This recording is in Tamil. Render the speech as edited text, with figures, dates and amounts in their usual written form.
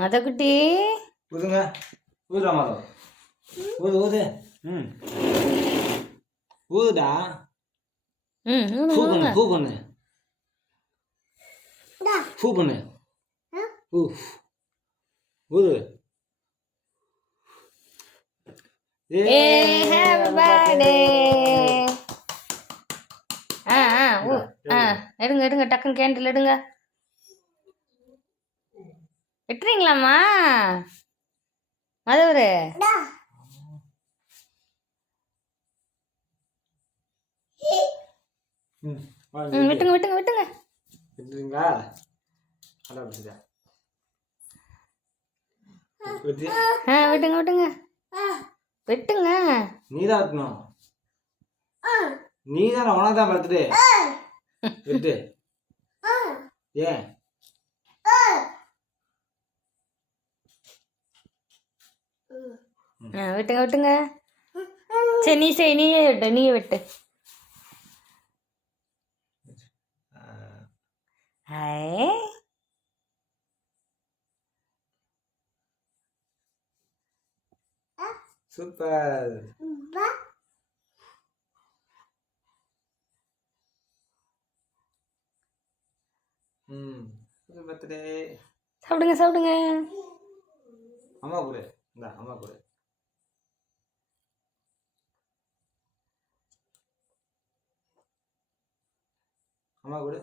மதக்குட்டி ஊதுங்க. ஊதுடா மதம். ஊது ஊது. ஊதுடா. பூ பண்ணு பூ பண்ணு பூ பண்ணு. ஊது. Happy birthday. எடுங்க எடுங்க, டக்குன்னு கேண்டில் எடுங்க. வெட்டுறீங்களாம்மா மதவரு? விட்டுங்க விட்டுங்க விட்டுங்க. விட்டுறீங்களா? விட்டுங்க விட்டுங்க வெட்டுங்க. நீதான் வெட்டணும். நீதான், உனக்கு தான் பர்த்டே. வெட்டு. ஏன் விட்டுங்க விட்டுங்க. சரி நீ செய், நீயே வெட்டு நீயே வெட்டு. ஹாய். சூப்பர். பர்த்டே. சாப்பிடுங்க சாப்பிடுங்க. அம்மா கொடு. இந்தா அம்மா கொடு. அம்மா கொடு.